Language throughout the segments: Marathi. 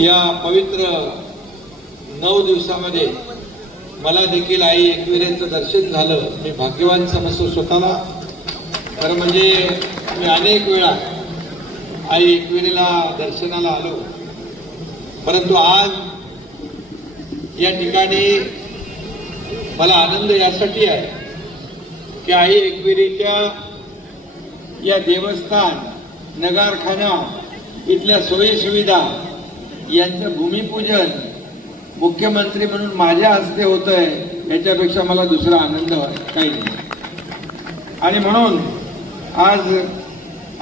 या पवित्र नऊ दिवसामध्ये मला देखील आई एकविरेंचं दर्शन झालं मी भाग्यवान समजतो स्वतःला खरं म्हणजे मी अनेक वेळा आई एकविरेला दर्शनाला आलो परंतु आज या ठिकाणी मला आनंद यासाठी आहे की आई एकविरीच्या या देवस्थान नगारखाना इथल्या सोयीसुविधा यांचं भूमिपूजन मुख्यमंत्री म्हणून माझ्या हस्ते होत आहे याच्यापेक्षा मला दुसरा आनंद काही नाही आणि म्हणून आज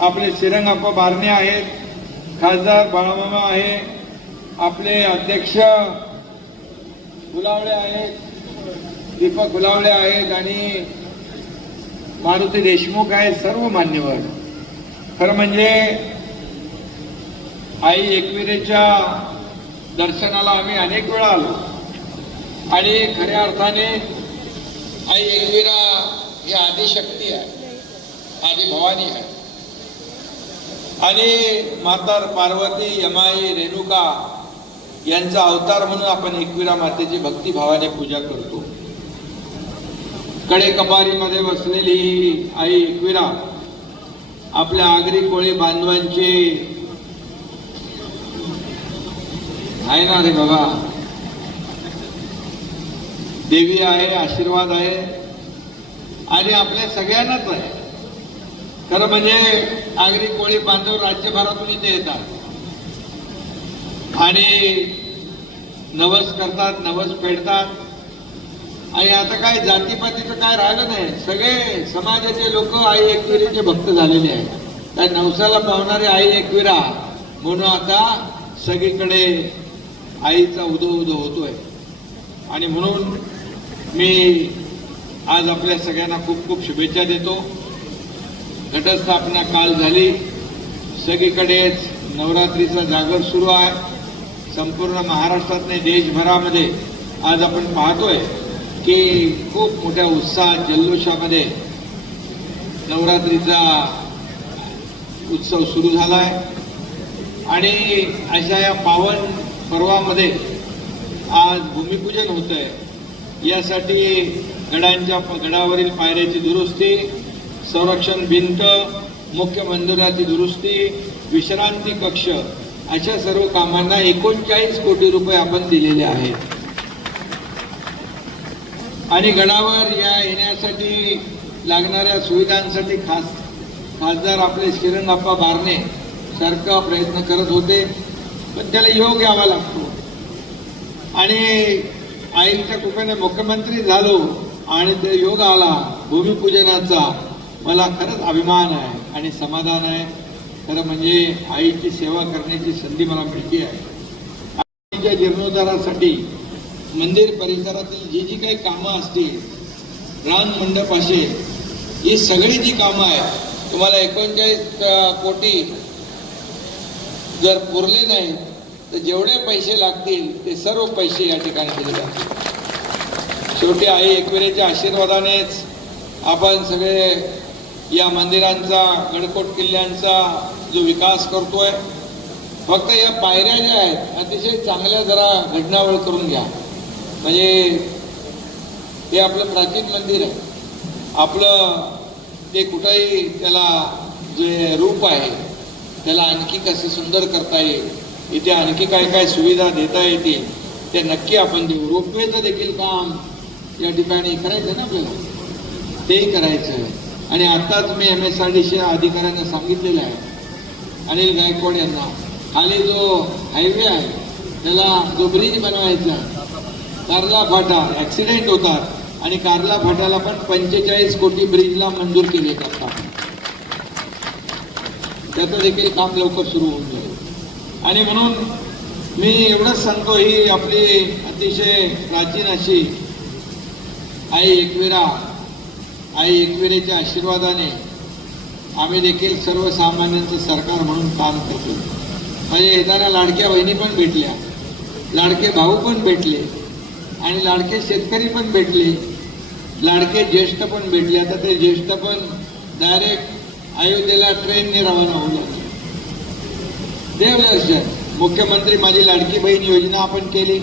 आपले शिरंगप्पा आप्पा बारणे आहेत खासदार बाळामामा आहे आपले अध्यक्ष फुलावळे आहेत दीपक फुलावळे आहेत आणि मारुती देशमुख आहेत सर्व मान्यवर खरं म्हणजे आई एकविरेच्या दर्शनाला आम्ही अनेक वेळा आलो आणि खऱ्या अर्थाने आई एकविरा ही आदिशक्ती आहे आदि भवानी आहे आणि मातार पार्वती यमाई रेणुका यांचा अवतार म्हणून आपण एकविरा मातेची भक्तिभावाने पूजा करतो कडे कपारीमध्ये बसलेली आई एकविरा आपल्या आगरी कोळी बांधवांची आहे ना रे बाबा देवी आहे आशीर्वाद आहे आणि आपल्या सगळ्यांनाच आहे खरं म्हणजे आगरी कोळी बांधव राज्यभरातून इथे येतात आणि नवस करतात नवस फेडतात आणि आता काय जातीपातीचं काय राहिलं नाही सगळे समाजाचे लोक आई एकविरीचे भक्त झालेले आहेत त्या नवसाला पाहणारे आई एकविरा म्हणून आता सगळीकडे आईचा उदो उदो होतोय आणि म्हणून मी आज आपल्या सगळ्यांना खूप खूप शुभेच्छा देतो घटस्थापना काल झाली सगळीकडेच नवरात्रीचा जागर सुरू आहे संपूर्ण महाराष्ट्रात नाही देशभरामध्ये आज आपण पाहतोय की खूप मोठ्या उत्साहात जल्लोषामध्ये नवरात्रीचा उत्सव सुरू झाला आहे आणि अशा या पावन पर्वामध्ये आज भूमिपूजन होत आहे यासाठी गडांच्या गडावरील पायऱ्याची दुरुस्ती संरक्षण भिंत मुख्य मंदिराची दुरुस्ती विश्रांती कक्ष अशा सर्व कामांना एकोणचाळीस कोटी रुपये आपण दिलेले आहेत आणि गडावर या येण्यासाठी लागणाऱ्या सुविधांसाठी खास खासदार आपले शिरणप्पा बारणे सारखा प्रयत्न करत होते पण त्याला योग यावा लागतो आणि आईच्या कुपेने मुख्यमंत्री झालो आणि ते योग आला भूमिपूजनाचा मला खरंच अभिमान आहे आणि समाधान आहे खरं म्हणजे आईची सेवा करण्याची संधी मला मिळते आहे आईच्या जीर्णोद्धारासाठी मंदिर परिसरातील जी जी काही कामं असतील रान मंडप असेल ही सगळी जी कामं आहेत तुम्हाला एकोणचाळीस कोटी जर पुरले नाही तर जेवढे पैसे लागतील ते सर्व पैसे या ठिकाणी दिले जातील शेवटी आई एकविरेच्या आशीर्वादानेच आपण सगळे या मंदिरांचा गडकोट किल्ल्यांचा जो विकास करतोय फक्त या पायऱ्या ज्या आहेत अतिशय चांगल्या जरा घडणावळ करून घ्या म्हणजे हे आपलं प्राचीन मंदिर आहे आपलं ते कुठंही त्याला जे रूप आहे त्याला आणखी कसे सुंदर करता येईल इथे आणखी काय काय सुविधा देता येतील ते नक्की आपण देऊ रोपवेचं देखील काम या ठिकाणी करायचं ना आपल्याला तेही करायचं आणि आत्ताच मी एम एस आर डीच्या अधिकाऱ्यांना सांगितलेलं आहे अनिल गायकवाड यांना खाली जो हायवे आहे त्याला जो ब्रिज बनवायचा कारला फाटा ॲक्सिडेंट होतात आणि कारला फाट्याला पण पंचेचाळीस कोटी ब्रिजला मंजूर केले जातात त्याचं देखील काम लवकर सुरू होऊन जाईल आणि म्हणून मी एवढंच सांगतो ही आपली अतिशय प्राचीन अशी आई एकविरा आई एकविरेच्या आशीर्वादाने आम्ही देखील सर्वसामान्यांचं सरकार म्हणून काम करतो म्हणजे येताना लाडक्या बहिणी पण भेटल्या लाडके भाऊ पण भेटले आणि लाडके शेतकरी पण भेटले लाडके ज्येष्ठ पण भेटले आता ते ज्येष्ठ पण डायरेक्ट अयोध्येला ट्रेनने रवाना होणार देवदर्शन मुख्यमंत्री माझी लाडकी बहीण योजना आपण केली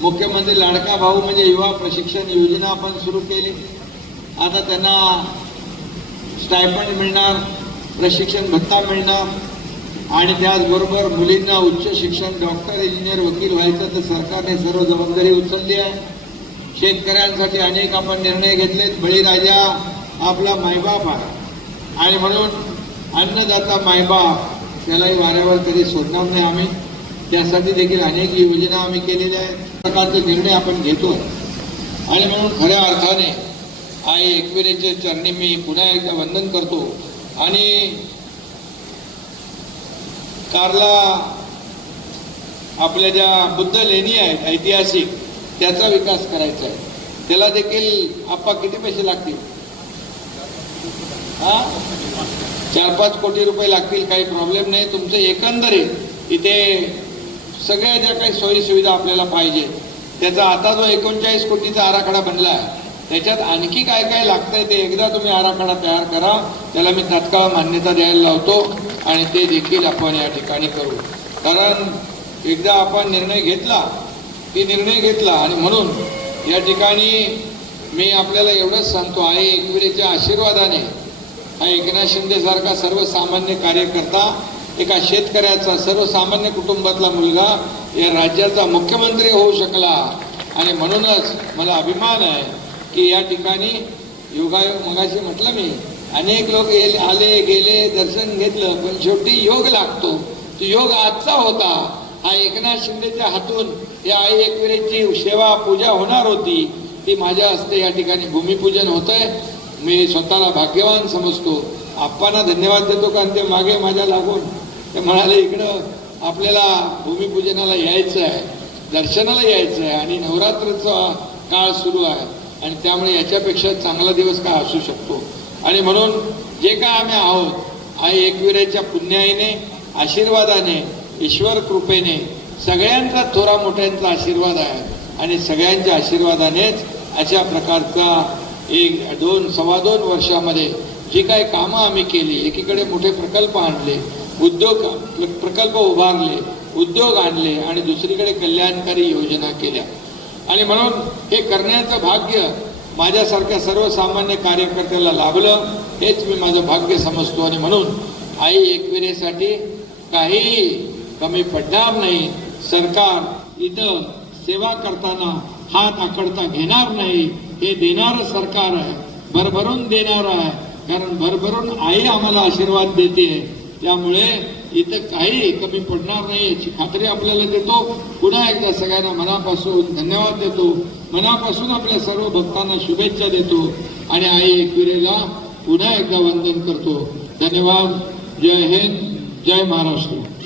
मुख्यमंत्री लाडका भाऊ म्हणजे युवा प्रशिक्षण योजना आपण सुरू केली आता त्यांना स्टायफंड मिळणार प्रशिक्षण भत्ता मिळणार आणि त्याचबरोबर मुलींना उच्च शिक्षण डॉक्टर इंजिनियर वकील व्हायचं तर सरकारने सर्व जबाबदारी उचलली आहे शेतकऱ्यांसाठी अनेक आपण निर्णय घेतलेत बळीराजा आपला मायबाप आहे आणि म्हणून अन्नदाता मायबाप त्यालाही वाऱ्यावर कधी सोडणार नाही आम्ही त्यासाठी देखील अनेक योजना आम्ही केलेल्या आहेत प्रकारचे निर्णय आपण घेतो आणि म्हणून खऱ्या अर्थाने आई एकविरेचे चरणी मी पुन्हा एकदा वंदन करतो आणि कारला आपल्या ज्या बुद्ध लेणी आहेत ऐतिहासिक त्याचा विकास करायचा आहे त्याला देखील आपा किती पैसे लागतील चार पाच कोटी रुपये लागतील काही प्रॉब्लेम नाही तुमचं एकंदरीत इथे सगळ्या ज्या काही सोयी सुविधा आपल्याला पाहिजे त्याचा आता जो एकोणचाळीस कोटीचा आराखडा बनला आहे त्याच्यात आणखी काय काय लागतंय ते एकदा तुम्ही आराखडा तयार करा त्याला मी तात्काळ मान्यता द्यायला लावतो आणि ते देखील आपण या ठिकाणी करू कारण एकदा आपण निर्णय घेतला ती निर्णय घेतला आणि म्हणून या ठिकाणी मी आपल्याला एवढंच सांगतो आई एकविरेच्या आशीर्वादाने हा एकनाथ शिंदेसारखा सर्वसामान्य कार्यकर्ता एका शेतकऱ्याचा सर्वसामान्य कुटुंबातला मुलगा या राज्याचा मुख्यमंत्री होऊ शकला आणि म्हणूनच मला अभिमान आहे की या ठिकाणी योगायोग मगाशी म्हटलं मी अनेक लोक आले गेले दर्शन घेतलं पण शेवटी योग लागतो तो योग आजचा होता हा एकनाथ शिंदेच्या हातून या आई एकविरेची सेवा पूजा होणार होती ती माझ्या हस्ते या ठिकाणी भूमिपूजन होत आहे मी स्वतःला भाग्यवान समजतो आप्पांना धन्यवाद देतो कारण ते मागे माझ्या लागून ते म्हणाले इकडं आपल्याला भूमिपूजनाला यायचं आहे दर्शनाला यायचं आहे आणि नवरात्रचा काळ सुरू आहे आणि त्यामुळे याच्यापेक्षा चांगला दिवस काय असू शकतो आणि म्हणून जे काय आम्ही आहोत आई एकविरेच्या पुण्याईने आशीर्वादाने ईश्वर कृपेने सगळ्यांचा थोरा मोठ्यांचा आशीर्वाद आहे आणि सगळ्यांच्या आशीर्वादानेच अशा प्रकारचा एक दोन सव्वा दोन वर्षामध्ये जी काय कामं आम्ही केली एकीकडे मोठे प्रकल्प आणले उद्योग प्रकल्प उभारले उद्योग आणले आणि दुसरीकडे कल्याणकारी योजना केल्या आणि म्हणून हे करण्याचं भाग्य माझ्यासारख्या सर्वसामान्य कार्यकर्त्याला लाभलं हेच मी माझं भाग्य समजतो आणि म्हणून आई एकविरेसाठी काहीही कमी पडणार नाही सरकार इथं सेवा करताना हात आकडता घेणार नाही हे देणार सरकार आहे भरभरून देणार आहे कारण भरभरून आई आम्हाला आशीर्वाद देते त्यामुळे इथं काही कमी पडणार नाही याची खात्री आपल्याला देतो पुन्हा एकदा सगळ्यांना मनापासून धन्यवाद देतो मनापासून आपल्या सर्व भक्तांना शुभेच्छा देतो आणि आई एकविरेला पुन्हा एकदा वंदन करतो धन्यवाद जय हिंद जय महाराष्ट्र